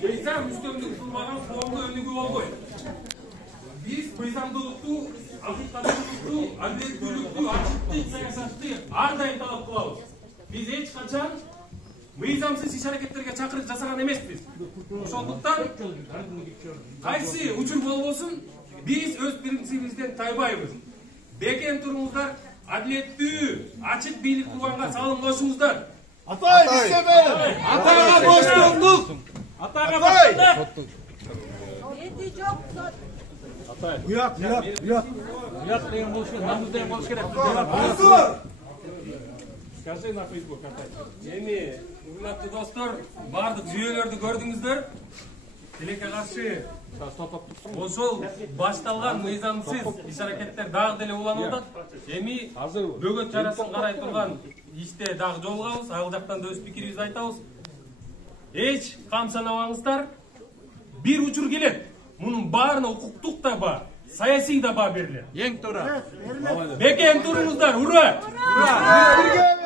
Мыйзам үстөмдүк кылмаган коомдун өнүгүү болбойт. Биз мыйзамдуулукту, акыйкаттуулукту, адилеттүүлүктү, ачыктык саясатты ар дайым талап кылабыз. Биз эч качан мыйзамсыз иш-аракеттерге чакырык жасаган эмеспиз. Ошондуктан кайсы учур болбосун, биз өз принцибибизден тайбайбыз. Бекен туруңуздар, адилеттүү, ачык бийлик курганга салым кошуңуздар. Атay isteme! Атайга боштондук! Атайга боштондук! Uyat. Уят деген болуш керек, намуз деген болуш керек. Скажи на Facebook, Атай. Эми, урматтуу достор, бардык жүйөлөрдү көрдүңүздөр. Тилекке каршы ошол башталган мыйзамсыз иш-аракеттер дагы деле уланып атат. Эми бөгөт чарасын карай турган иште дагы жолугабыз, ал жактан да өз пикирибизди айтабыз. Эч камсанабаңыздар. Бир учур келет. Мунун баарына укуктук да бар, саясий да баа берилет. Ең туура. Бекен туруңуздар, ура! Uра!